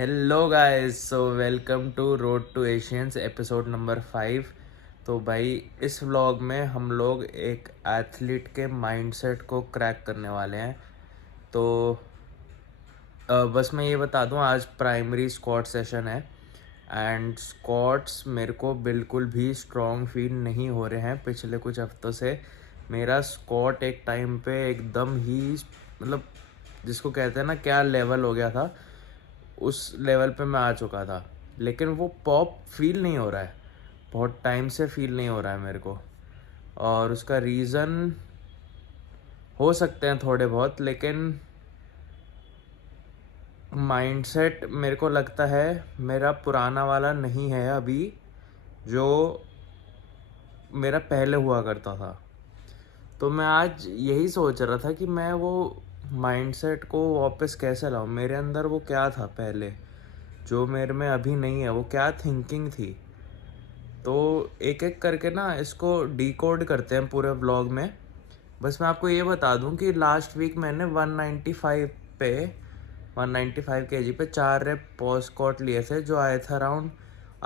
Hello guys, so welcome to road to Asians episode number 5। तो भाई इस vlog में हम लोग एक एथलीट के माइंडसेट को क्रैक करने वाले हैं। तो बस मैं ये बता दूं, आज प्राइमरी स्क्वाट सेशन है एंड स्क्वाट्स मेरे को बिल्कुल भी स्ट्रॉन्ग फील नहीं हो रहे हैं पिछले कुछ हफ्तों से। मेरा स्क्वाट एक टाइम पे एकदम ही मतलब जिसको कहते हैं ना क्या लेवल हो गया था, उस लेवल पे मैं आ चुका था। लेकिन वो पॉप फील नहीं हो रहा है, बहुत टाइम से फील नहीं हो रहा है मेरे को। और उसका रीज़न हो सकते हैं थोड़े बहुत, लेकिन माइंडसेट मेरे को लगता है मेरा पुराना वाला नहीं है अभी, जो मेरा पहले हुआ करता था। तो मैं आज यही सोच रहा था कि मैं वो माइंडसेट को वापस कैसे लाऊं। मेरे अंदर वो क्या था पहले जो मेरे में अभी नहीं है, वो क्या थिंकिंग थी। तो एक एक करके ना इसको डिकोड करते हैं पूरे व्लॉग में। बस मैं आपको ये बता दूं कि लास्ट वीक मैंने 195 केजी पे 4 रेप पॉज स्क्वाट लिए थे, जो आए थे अराउंड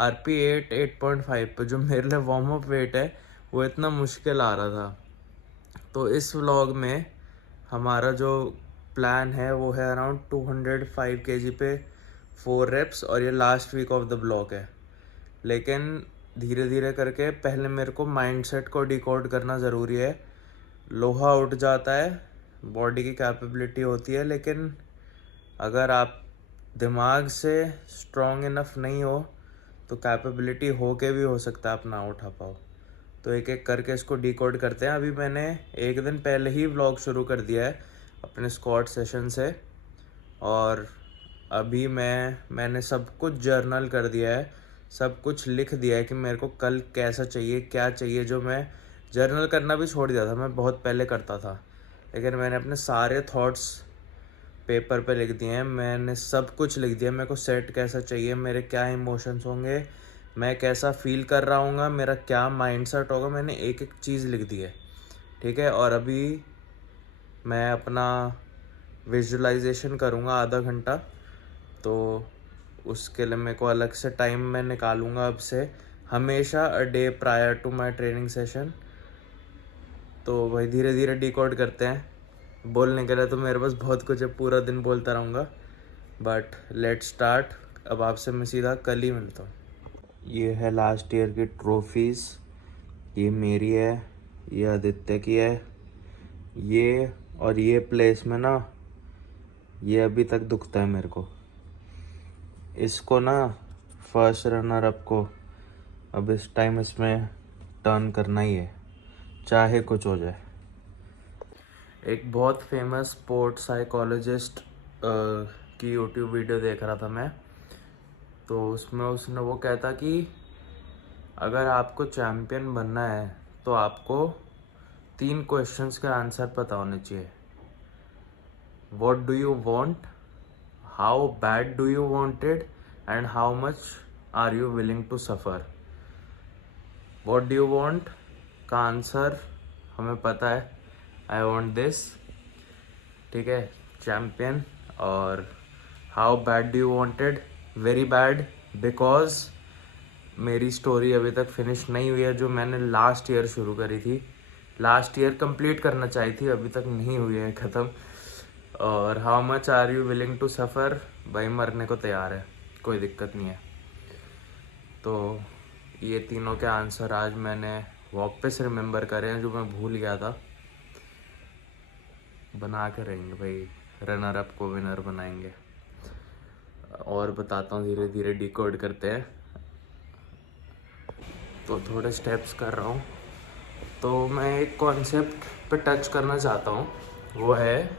RP 8.5 पे, जो मेरे लिए वार्म अप वेट है। वो इतना मुश्किल आ रहा था। तो इस व्लॉग में हमारा जो प्लान है वो है अराउंड 205 केजी पे 4 रेप्स, और ये last week of the block है। लेकिन धीरे धीरे करके पहले मेरे को माइंडसेट को डिकोड करना ज़रूरी है। लोहा उठ जाता है, बॉडी की कैपेबिलिटी होती है, लेकिन अगर आप दिमाग से स्ट्रॉन्ग इनफ नहीं हो तो कैपेबिलिटी हो के भी हो सकता है आप ना उठा पाओ। तो एक एक करके इसको डिकोड करते हैं। अभी मैंने एक दिन पहले ही व्लॉग शुरू कर दिया है अपने स्क्वाट सेशन से, और अभी मैंने सब कुछ जर्नल कर दिया है, सब कुछ लिख दिया है कि मेरे को कल कैसा चाहिए, क्या चाहिए। जो मैं जर्नल करना भी छोड़ दिया था, मैं बहुत पहले करता था, लेकिन मैंने अपने सारे थॉट्स पेपर पे लिख दिए हैं। मैंने सब कुछ लिख दिया, मेरे को सेट कैसा चाहिए, मेरे क्या इमोशंस होंगे, मैं कैसा फील कर रहा हूँगा, मेरा क्या माइंडसेट होगा। मैंने एक एक चीज़ लिख दी है, ठीक है। और अभी मैं अपना विजुअलाइजेशन करूँगा आधा घंटा, तो उसके लिए मेरे को अलग से टाइम मैं निकालूंगा अब से, हमेशा a day prior to my training session. तो भाई धीरे धीरे डिकोड करते हैं। बोलने के लिए तो मेरे पास बहुत कुछ है, पूरा दिन बोलता रहूँगा, बट लेट स्टार्ट। अब आपसे मैं सीधा कल ही मिलता हूँ। ये है लास्ट ईयर की ट्रॉफीज़, ये मेरी है, ये आदित्य की है, ये और ये प्लेस में ना, ये अभी तक दुखता है मेरे को। इसको ना फर्स्ट रनर अप को अब इस टाइम इसमें टर्न करना ही है, चाहे कुछ हो जाए। एक बहुत फेमस स्पोर्ट्स साइकोलॉजिस्ट की यूट्यूब वीडियो देख रहा था मैं, तो उसमें उसने वो कहता कि अगर आपको चैम्पियन बनना है तो आपको 3 क्वेश्चंस के आंसर पता होने चाहिए। What do you want, how bad do you want it, and how much are you willing to suffer. What do you want का आंसर हमें पता है, आई वांट दिस, ठीक है, चैम्पियन। और how bad do you wanted, very bad, because मेरी story अभी तक फिनिश नहीं हुई है, जो मैंने लास्ट ईयर शुरू करी थी, लास्ट ईयर कंप्लीट करना चाहिए थी, अभी तक नहीं हुई है ख़त्म। और how much are you willing to suffer, भाई मरने को तैयार है, कोई दिक्कत नहीं है। तो ये तीनों के आंसर आज मैंने वापस रिमेंबर करे हैं, जो मैं भूल गया था। बना के रहेंगे भाई, रनर अप को विनर बनाएंगे। और बताता हूँ, धीरे धीरे डिकोड करते हैं। तो थोड़े स्टेप्स कर रहा हूँ। तो मैं एक कॉन्सेप्ट पे टच करना चाहता हूँ, वो है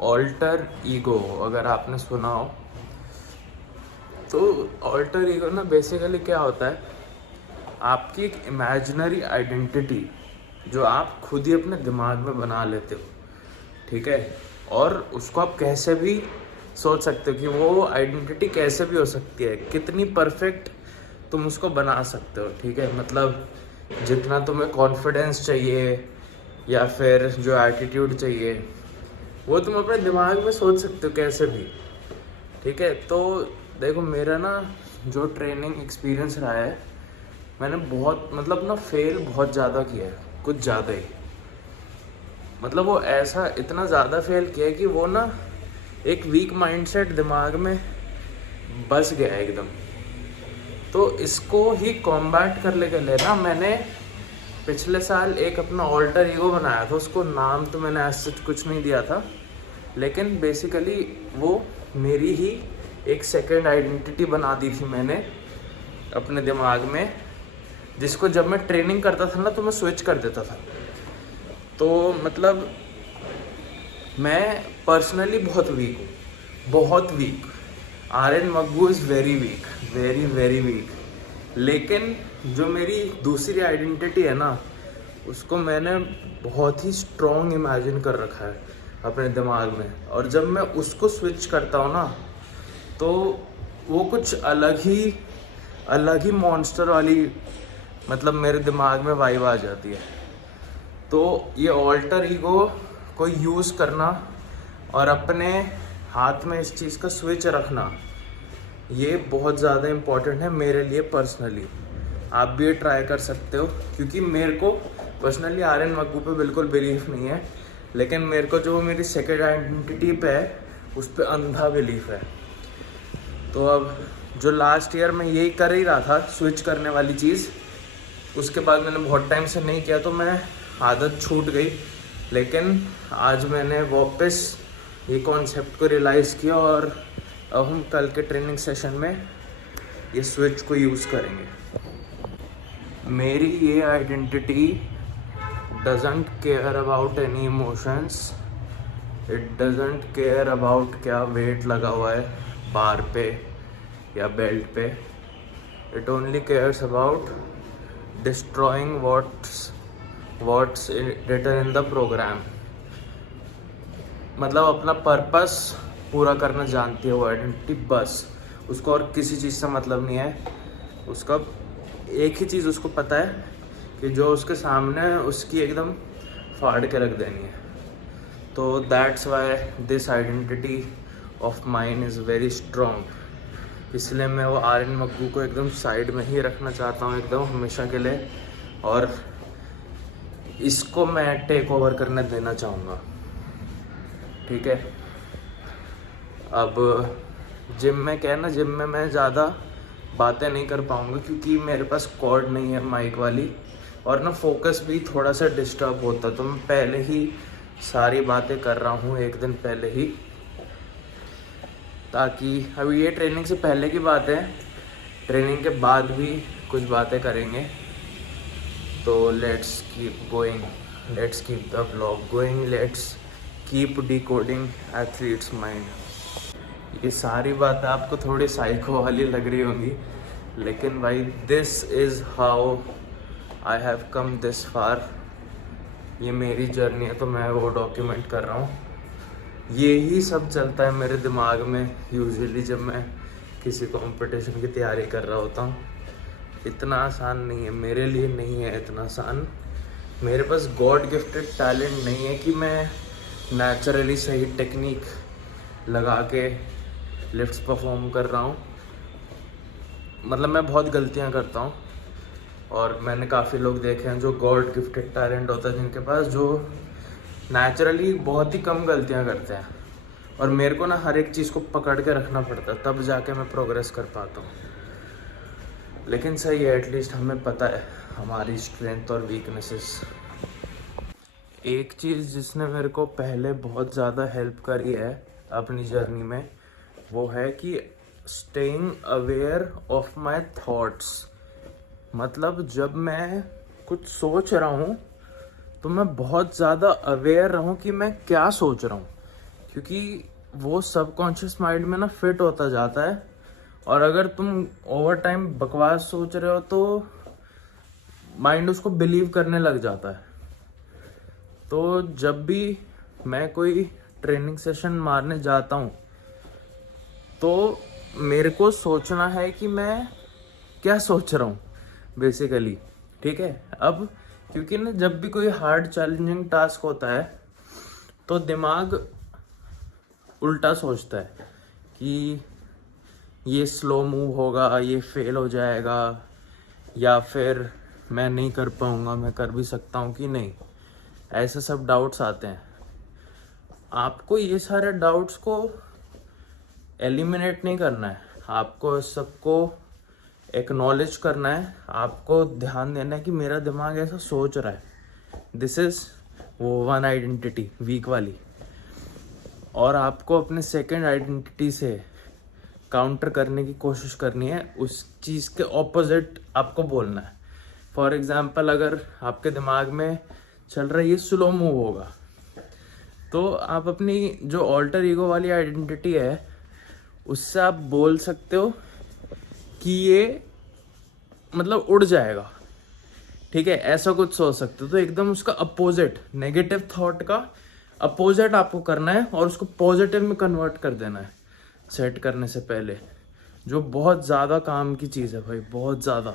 ऑल्टर ईगो। अगर आपने सुना हो तो ऑल्टर ईगो ना बेसिकली क्या होता है, आपकी एक इमेजिनरी आइडेंटिटी जो आप खुद ही अपने दिमाग में बना लेते हो, ठीक है। और उसको आप कैसे भी सोच सकते हो कि वो आइडेंटिटी कैसे भी हो सकती है, कितनी परफेक्ट तुम उसको बना सकते हो, ठीक है। मतलब जितना तुम्हें कॉन्फिडेंस चाहिए या फिर जो एटीट्यूड चाहिए, वो तुम अपने दिमाग में सोच सकते हो कैसे भी। ठीक है। तो देखो मेरा ना जो ट्रेनिंग एक्सपीरियंस रहा है, मैंने बहुत मतलब ना फेल बहुत ज़्यादा किया है, कुछ ज़्यादा ही। मतलब वो ऐसा इतना ज़्यादा फेल किया है कि वो ना एक वीक माइंडसेट दिमाग में बस गया है एकदम। तो इसको ही कॉम्बैट करने के लिए ना मैंने पिछले साल एक अपना ऑल्टर ईगो बनाया था। उसको नाम तो मैंने ऐसा कुछ नहीं दिया था, लेकिन बेसिकली वो मेरी ही एक सेकंड आइडेंटिटी बना दी थी मैंने अपने दिमाग में, जिसको जब मैं ट्रेनिंग करता था ना तो मैं स्विच कर देता था। तो मतलब मैं पर्सनली बहुत वीक हूँ, बहुत weak. Aryan Maggu is very weak, very very weak. लेकिन जो मेरी दूसरी आइडेंटिटी है ना, उसको मैंने बहुत ही स्ट्रॉन्ग इमेजिन कर रखा है अपने दिमाग में। और जब मैं उसको स्विच करता हूँ ना, तो वो कुछ अलग ही मॉन्स्टर वाली मतलब मेरे दिमाग में वाइब आ जाती है। तो ये ऑल्टर ईगो को यूज़ करना और अपने हाथ में इस चीज़ का स्विच रखना, ये बहुत ज़्यादा इम्पॉर्टेंट है मेरे लिए पर्सनली। आप भी ये ट्राई कर सकते हो, क्योंकि मेरे को पर्सनली आर्यन मग्गू पे बिल्कुल बिलीफ नहीं है, लेकिन मेरे को जो मेरी सेकेंड आइडेंटिटी पे है उस पर अंधा बिलीफ है। तो अब जो लास्ट ईयर मैं यही कर ही रहा था, स्विच करने वाली चीज़, उसके बाद मैंने बहुत टाइम से नहीं किया तो मैं आदत छूट गई। लेकिन आज मैंने वापस ये कॉन्सेप्ट को रियलाइज़ किया और अब हम कल के ट्रेनिंग सेशन में ये स्विच को यूज़ करेंगे। मेरी ये identity doesn't care about any emotions, it doesn't care about क्या वेट लगा हुआ है बार पे या बेल्ट पे। It only cares about destroying what's written in the program. मतलब अपना पर्पस पूरा करना जानती है वो आइडेंटिटी, बस। उसको और किसी चीज़ से मतलब नहीं है। उसका एक ही चीज़ उसको पता है कि जो उसके सामने है उसकी एकदम फाड़ के रख देनी है। तो that's why this identity of mine is very strong. इसलिए मैं वो आर्यन मग्गू को एकदम साइड में ही रखना चाहता हूँ एकदम हमेशा के लिए, और इसको मैं टेक ओवर करने देना चाहूँगा। ठीक है। अब जिम में क्या है ना, जिम में मैं ज़्यादा बातें नहीं कर पाऊँगा क्योंकि मेरे पास कॉर्ड नहीं है माइक वाली, और ना फोकस भी थोड़ा सा डिस्टर्ब होता, तो मैं पहले ही सारी बातें कर रहा हूँ एक दिन पहले ही, ताकि अभी ये ट्रेनिंग से पहले की बात है, ट्रेनिंग के बाद भी कुछ बातें करेंगे। तो let's keep going, let's keep the vlog going, let's keep decoding athletes mind. ये सारी बातें आपको थोड़ी साइको वाली लग रही होंगी, लेकिन भाई this is how I have come this far. ये मेरी जर्नी है तो मैं वो डॉक्यूमेंट कर रहा हूँ। ये ही सब चलता है मेरे दिमाग में यूजुअली जब मैं किसी कंपटीशन की तैयारी कर रहा होता हूँ। इतना आसान नहीं है मेरे लिए, नहीं है इतना आसान। मेरे पास गॉड गिफ्टेड टैलेंट नहीं है कि मैं नेचुरली सही टेक्निक लगा के लिफ्ट्स परफॉर्म कर रहा हूँ। मतलब मैं बहुत गलतियाँ करता हूँ, और मैंने काफ़ी लोग देखे हैं जो गॉड गिफ्टेड टैलेंट होता है जिनके पास, जो नेचुरली बहुत ही कम गलतियाँ करते हैं। और मेरे को ना हर एक चीज़ को पकड़ के रखना पड़ता है, तब जाके मैं प्रोग्रेस कर पाता हूँ। लेकिन सही है, एटलीस्ट हमें पता है हमारी स्ट्रेंथ और वीकनेसेस। एक चीज़ जिसने मेरे को पहले बहुत ज़्यादा हेल्प करी है अपनी जर्नी में, वो है कि staying aware of my thoughts. मतलब जब मैं कुछ सोच रहा हूँ तो मैं बहुत ज़्यादा अवेयर रहूँ कि मैं क्या सोच रहा हूँ, क्योंकि वो सबकॉन्शियस माइंड में ना फिट होता जाता है। और अगर तुम ओवर टाइम बकवास सोच रहे हो तो माइंड उसको बिलीव करने लग जाता है। तो जब भी मैं कोई ट्रेनिंग सेशन मारने जाता हूँ तो मेरे को सोचना है कि मैं क्या सोच रहा हूँ बेसिकली। ठीक है। अब क्योंकि ना जब भी कोई हार्ड चैलेंजिंग टास्क होता है तो दिमाग उल्टा सोचता है कि ये स्लो मूव होगा, ये फेल हो जाएगा, या फिर मैं नहीं कर पाऊँगा, मैं कर भी सकता हूँ कि नहीं, ऐसे सब डाउट्स आते हैं। आपको ये सारे डाउट्स को एलिमिनेट नहीं करना है, आपको इस सबको एक्नॉलेज करना है, आपको ध्यान देना है कि मेरा दिमाग ऐसा सोच रहा है। दिस इज़ वो वन आइडेंटिटी वीक वाली, और आपको अपने सेकंड आइडेंटिटी से काउंटर करने की कोशिश करनी है, उस चीज़ के ऑपोजिट आपको बोलना है। फॉर एग्जांपल, अगर आपके दिमाग में चल रहा है ये स्लो मूव होगा, तो आप अपनी जो ऑल्टर ईगो वाली आइडेंटिटी है उससे आप बोल सकते हो कि ये मतलब उड़ जाएगा, ठीक है, ऐसा कुछ सोच सकते हो। तो एकदम उसका अपोजिट, नेगेटिव थॉट का अपोजिट आपको करना है और उसको पॉजिटिव में कन्वर्ट कर देना है सेट करने से पहले, जो बहुत ज़्यादा काम की चीज़ है भाई, बहुत ज़्यादा।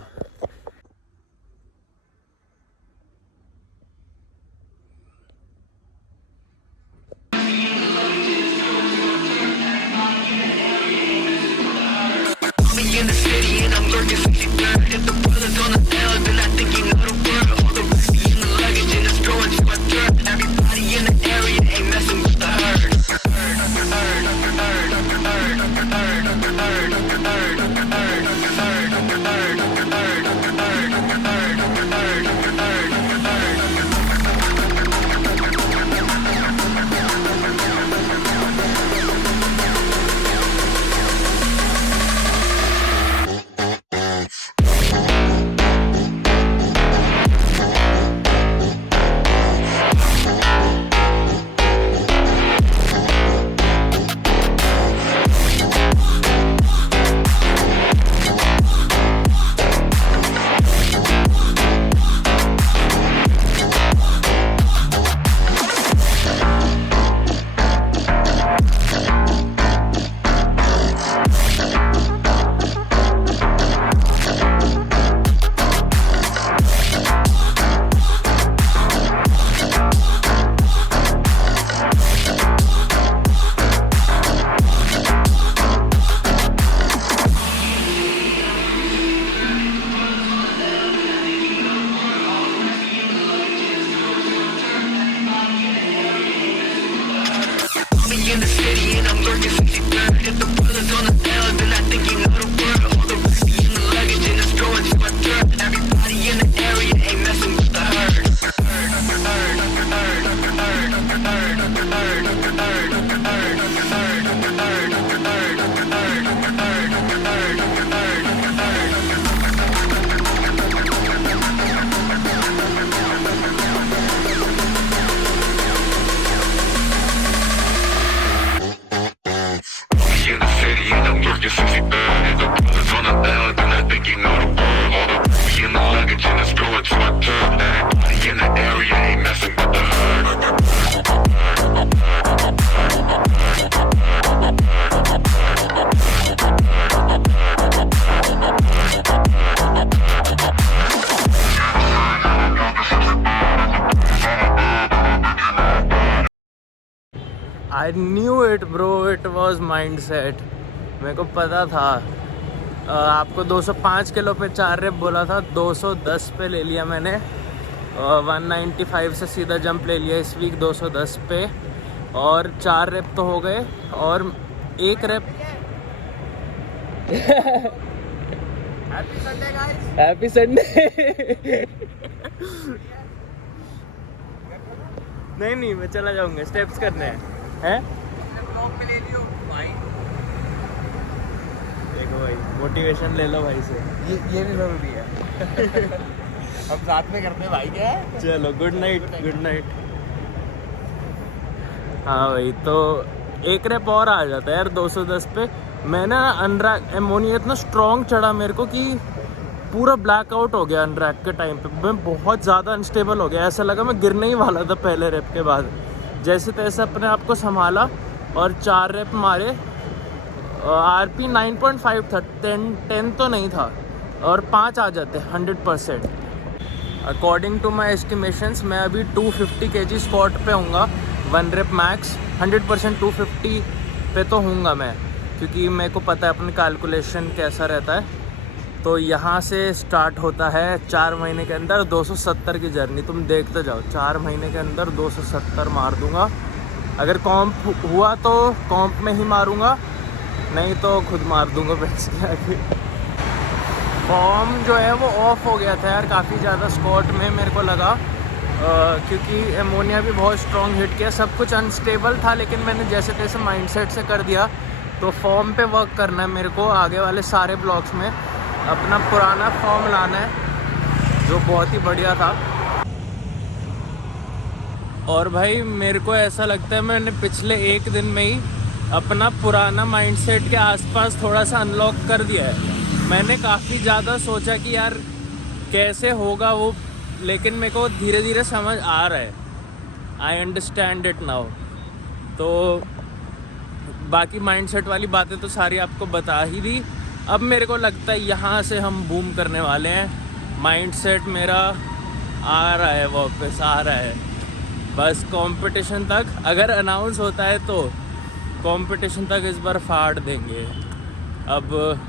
I knew it bro, it was mindset। मेरे को पता था। आपको 205 किलो पे 4 रेप बोला था, 210 पे ले लिया मैंने। 195 से सीधा जंप ले लिया इस वीक 210 पे, और 4 रेप तो हो गए, और 1 rape happy Sunday guys, happy Sunday. नहीं मैं चला जाऊंगा, स्टेप्स करने हैं। ले लियो भाई, देखो भाई, मोटिवेशन ले लो भाई से, ये भी जरूरी है। हम साथ में करते हैं भाई, क्या है। चलो गुड नाइट। हाँ भाई, तो 1 रेप और आ जाता है यार 210 पे। मैं ना अनरैक एमोनिया इतना स्ट्रॉन्ग चढ़ा मेरे को कि पूरा ब्लैकआउट हो गया अनरैक के टाइम पे। मैं बहुत ज़्यादा अनस्टेबल हो गया, ऐसा लगा मैं गिरने ही वाला था पहले रेप के बाद। जैसे तैसे अपने आप को संभाला और 4 रेप मारे। RP 9.5 था, 10 तो नहीं था, और 5 आ जाते 100%। अकॉर्डिंग टू माई एस्टिमेशंस मैं अभी 250 kg स्क्वाट पे हूँगा, 1 रेप मैक्स। 100% 250 पे तो हूँगा मैं। क्योंकि मेरे को पता है अपनी कैलकुलेशन कैसा रहता है। तो यहाँ से स्टार्ट होता है 4 महीने के अंदर 270 की जर्नी। तुम देखते जाओ, 4 महीने के अंदर 270 मार दूँगा। अगर कॉम्प हुआ तो कॉम्प में ही मारूँगा, नहीं तो खुद मार दूँगा बेच के आके। फॉर्म जो है वो ऑफ हो गया था यार काफ़ी ज़्यादा स्क्वाट में मेरे को लगा, क्योंकि एमोनिया भी बहुत स्ट्रॉन्ग हिट किया। सब कुछ अनस्टेबल था, लेकिन मैंने जैसे तैसे माइंडसेट से कर दिया। तो फॉर्म पे वर्क करना है मेरे को, आगे वाले सारे ब्लॉक्स में अपना पुराना फॉर्म लाना है जो बहुत ही बढ़िया था। और भाई मेरे को ऐसा लगता है मैंने पिछले 1 दिन में ही अपना पुराना माइंडसेट के आसपास थोड़ा सा अनलॉक कर दिया है। मैंने काफ़ी ज़्यादा सोचा कि यार कैसे होगा वो, लेकिन मेरे को धीरे धीरे समझ आ रहा है। I understand it now. तो बाकी माइंडसेट वाली बातें तो सारी आपको बता ही दी। अब मेरे को लगता है यहाँ से हम बूम करने वाले हैं। माइंडसेट मेरा आ रहा है, वापस आ रहा है। बस कंपटीशन तक अगर अनाउंस होता है तो कंपटीशन तक इस बार फाड़ देंगे। अब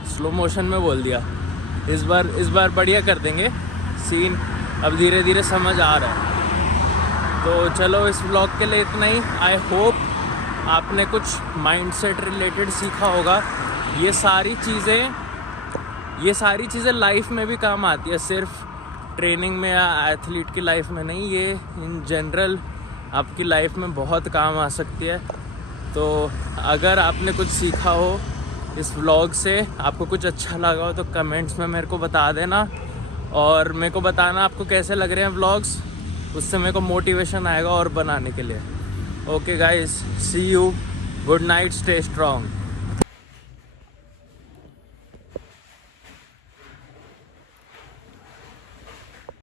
स्लो मोशन में बोल दिया, इस बार बढ़िया कर देंगे सीन। अब धीरे धीरे समझ आ रहा है। तो चलो इस व्लॉग के लिए इतना ही। आई होप आपने कुछ माइंडसेट रिलेटेड सीखा होगा। ये सारी चीज़ें लाइफ में भी काम आती है, सिर्फ ट्रेनिंग में या एथलीट की लाइफ में नहीं। ये इन जनरल आपकी लाइफ में बहुत काम आ सकती है। तो अगर आपने कुछ सीखा हो इस व्लॉग से, आपको कुछ अच्छा लगा हो, तो कमेंट्स में मेरे को बता देना। और मेरे को बताना आपको कैसे लग रहे हैं व्लॉग्स, उससे मेरे को मोटिवेशन आएगा और बनाने के लिए। Okay guys, see you, good night, stay strong.